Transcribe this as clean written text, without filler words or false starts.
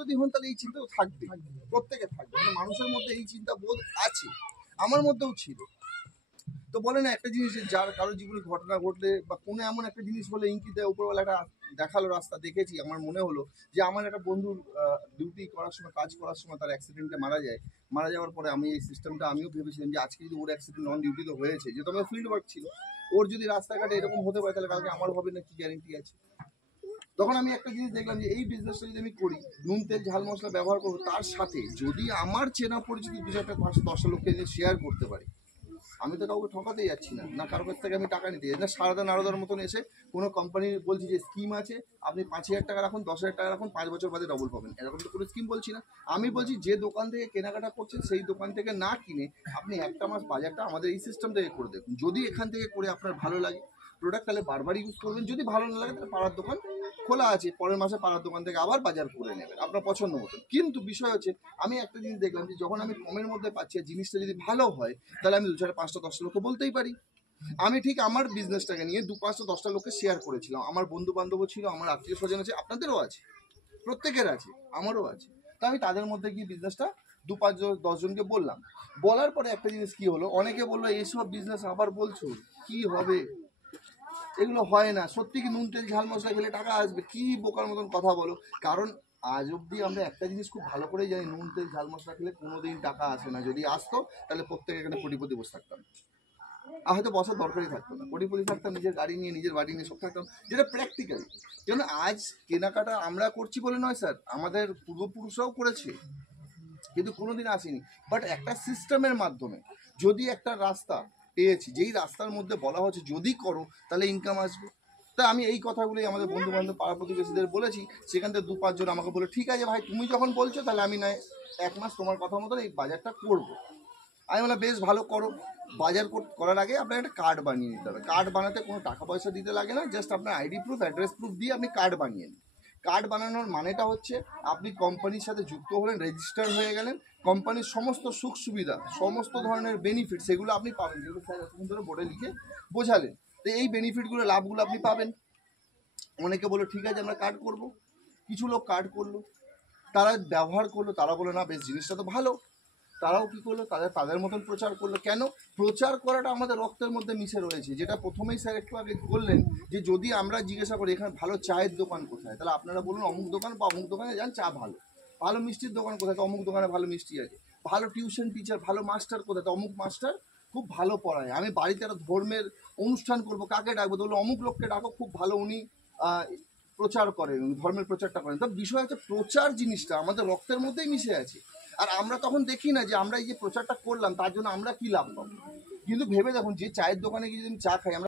যদি হন তাহলে এই চিন্তা তো থাকবে, প্রত্যেকে থাকবে, মানে মানুষের মধ্যে এই চিন্তা বোধ আছে, আমার মধ্যেও ছিল। তো বলে না একটা জিনিস, যার কারো জীবনে ঘটনা ঘটলে বা কোনো এমন একটা জিনিস হলে ইঙ্কিত দেয় উপরবেলা একটা দেখালো রাস্তা দেখেছি। আমার মনে হলো যে আমার একটা বন্ধুর ডিউটি করার সময়, কাজ করার সময় তার অ্যাক্সিডেন্টে মারা যায়। মারা যাওয়ার পরে আমি এই সিস্টেমটা আমিও ভেবেছিলাম যে আজকে যদি ওর অ্যাক্সিডেন্ট অন ডিউটি তো হয়েছে, যেহেতু আমার ফিল্ড ওয়ার্ক ছিল, ওর যদি রাস্তাঘাটে এরকম হতে পারে তাহলে কালকে আমার হবে না কি গ্যারেন্টি আছে। তখন আমি একটা জিনিস দেখলাম যে এই বিজনেসটা যদি আমি করি, নুন তেল ঝাল মশলা ব্যবহার করবো, তার সাথে যদি আমার চেনা পরিচিত 2-4টা 5-10 লোককে নিয়ে শেয়ার করতে পারি, আমি তো কাউকে ঠকাতে যাচ্ছি না, না কারোর কাছ থেকে আমি টাকা নিতে যাচ্ছি না। সারদা নারদার মতন এসে কোনো কোম্পানি বলছি যে স্কিম আছে, আপনি 5,000 টাকা রাখুন, 10,000 টাকা রাখুন, 5 বছর বাদে ডবল পাবেন, এরকম তো কোনো স্কিম বলছি না। আমি বলছি যে দোকান থেকে কেনাকাটা করছেন সেই দোকান থেকে না কিনে আপনি একটা মাস বাজারটা আমাদের এই সিস্টেম থেকে করে দেখুন। যদি এখান থেকে করে আপনার ভালো লাগে প্রোডাক্ট, তাহলে বারবার ইউজ করবেন। যদি ভালো না লাগে তাহলে পাড়ার দোকান খোলা আছে, পরের মাসে পাড়ার দোকান থেকে আবার বাজার করে নেবেন আপনার পছন্দ মতন। কিন্তু বিষয় হচ্ছে আমি একটা জিনিস দেখলাম যে যখন আমি কমের মধ্যে পাচ্ছি আর জিনিসটা যদি ভালো হয়, তাহলে আমি 2-4, 5টা 10টা লোককে বলতেই পারি। আমি ঠিক আমার বিজনেসটাকে নিয়ে 2-5টা 10টা লোককে শেয়ার করেছিলাম। আমার বন্ধু বান্ধবও ছিল, আমার আত্মীয় স্বজন আছে, আপনাদেরও আছে, প্রত্যেকের আছে, আমারও আছে। তো আমি তাদের মধ্যে গিয়ে বিজনেসটা 2-5-10 জনকে বললাম। বলার পরে একটা জিনিস কি হলো, অনেকে বললো এইসব বিজনেস আবার বলছো, কি হবে, এগুলো হয় না। সত্যি কি নুন তেল ঝাল মশলা খেলে টাকা আসবে? কি বোকার মতন কথা বলো। কারণ আজ অব্দি আমরা একটা জিনিস খুব ভালো করেই জানি, নুন তেল ঝাল মশলা খেলে কোনোদিন টাকা আসে না। যদি আসতো তাহলে প্রত্যেকে এখানে কোটিপতি বসে থাকতাম, আর হয়তো বসার দরকারই থাকতো না, কোটিপতি থাকতাম, নিজের গাড়ি নিয়ে নিজের বাড়ি নিয়ে সব থাকতাম, যেটা প্র্যাকটিক্যাল। যেন আজ কেনাকাটা আমরা করছি বলে নয় স্যার, আমাদের পূর্বপুরুষরাও করেছে, কিন্তু কোনোদিন আসেনি। বাট একটা সিস্টেমের মাধ্যমে যদি একটা রাস্তা পেয়েছি, যেই রাস্তার মধ্যে বলা হচ্ছে যদি করো তাহলে ইনকাম আসবে। তা আমি এই কথাগুলোই আমাদের বন্ধু বান্ধব পাড়া প্রতিবেশীদের বলেছি। সেখান থেকে 2-5 জন আমাকে বলে ঠিক আছে ভাই, তুমি যখন বলছো তাহলে আমি নয় 1 মাস তোমার কথা মতন এই বাজারটা করবো। আমি বললাম বেশ ভালো করো। বাজার করার আগে আপনার একটা কার্ড বানিয়ে নিতে হবে। কার্ড বানাতে কোনো টাকা পয়সা দিতে লাগে না, জাস্ট আপনার আইডি প্রুফ, অ্যাড্রেস প্রুফ দিয়ে আপনি কার্ড বানিয়ে নিন। কার্ড বানানোর মানেটা হচ্ছে আপনি কোম্পানির সাথে যুক্ত হলেন, রেজিস্টার হয়ে গেলেন, কোম্পানির সমস্ত সুখ সুবিধা, সমস্ত ধরনের বেনিফিট সেগুলো আপনি পাবেন, যেগুলো স্যার এতক্ষণ ধরে বোর্ডে লিখে বোঝালেন। তো এই বেনিফিটগুলো, লাভগুলো আপনি পাবেন। অনেকে বললো ঠিক আছে আমরা কার্ড করব। কিছু লোক কার্ড করলো, তারা ব্যবহার করলো, তারা বললো না বেশ জিনিসটা তো ভালো। তারাও কী করলো, তাদের মতন প্রচার করলো। কেন? প্রচার করাটা আমাদের রক্তের মধ্যে মিশে রয়েছে। যেটা প্রথমেই স্যার একটু আগে বললেন যে যদি আমরা জিজ্ঞাসা করি এখানে ভালো চায়ের দোকান কোথায়, তাহলে আপনারা বলুন অমুক দোকান বা অমুক দোকানে যান, চা ভালো। ভালো মিষ্টির দোকান কোথায়, তো অমুক দোকানে ভালো মিষ্টি আছে। ভালো টিউশন টিচার, ভালো মাস্টার কোথায়, তো অমুক মাস্টার খুব ভালো পড়ায়। আমি বাড়িতে একটা ধর্মের অনুষ্ঠান করবো, কাকে ডাকবো, তো বললো অমুক লোককে ডাকো, খুব ভালো, উনি প্রচার করেন, ধর্মের প্রচারটা করেন। তো বিষয় হচ্ছে প্রচার জিনিসটা আমাদের রক্তের মধ্যেই মিশে আছে। আর আমরা তখন দেখি না যে আমরা এই যে প্রচারটা করলাম তার জন্য আমরা কি লাভ পাবো। কিন্তু ভেবে দেখুন, যে চায়ের দোকানে গিয়ে যদি চা খাই, আমরা